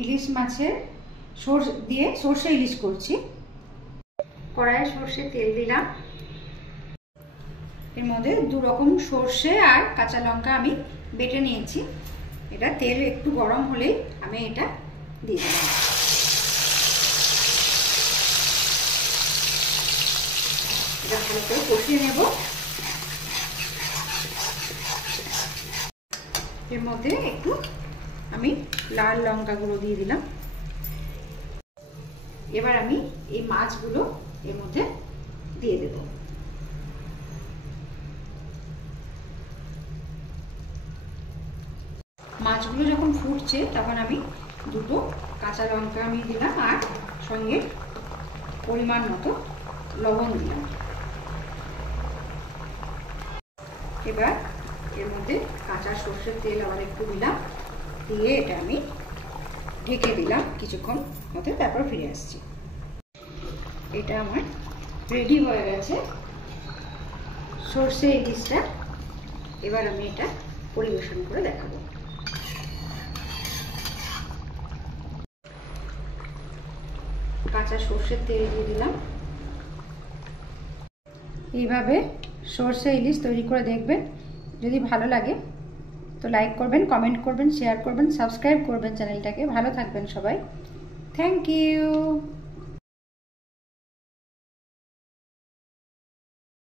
ইলিশ মাছের দিয়ে সর্ষে ইলিশ করছি। কড়াইয়ে সর্ষে তেল দিলাম, এর মধ্যে 2 রকম সর্ষে আর কাঁচা লঙ্কা আমি বেটে নিয়েছি। এটা তেল একটু গরম হলেই আমি এটা দিয়ে দিলাম। এটা ভালো করে কষিয়ে নেব। এর মধ্যে একটু আমি লাল লঙ্কা গুঁড়ো দিয়ে দিলাম। এবার আমি এই মাছগুলো এর মধ্যে দিয়ে দেব। মাছগুলো যখন ফুটছে তখন আমি 2টো কাঁচা লঙ্কা আমি দিলাম আর সঙ্গে পরিমাণ মতো লবণ দিলাম। এবার এর মধ্যে কাঁচা সর্ষের তেল আবার একটু দিলাম, দিয়ে এটা আমি ঢেকে দিলাম কিছুক্ষণ মতো, তারপর ফিরে আসছি। এটা আমার রেডি হয়ে গেছে সর্ষে ইলিশটা। এবার আমি এটা পরিবেশন করে দেখাবো। কাঁচা সর্ষের তেল দিয়ে দিলাম। এইভাবে সর্ষে ইলিশ তৈরি করে দেখবেন। যদি ভালো লাগে তো লাইক করবেন, কমেন্ট করবেন, শেয়ার করবেন, সাবস্ক্রাইব করবেন চ্যানেলটাকে। ভালো থাকবেন সবাই। Thank you.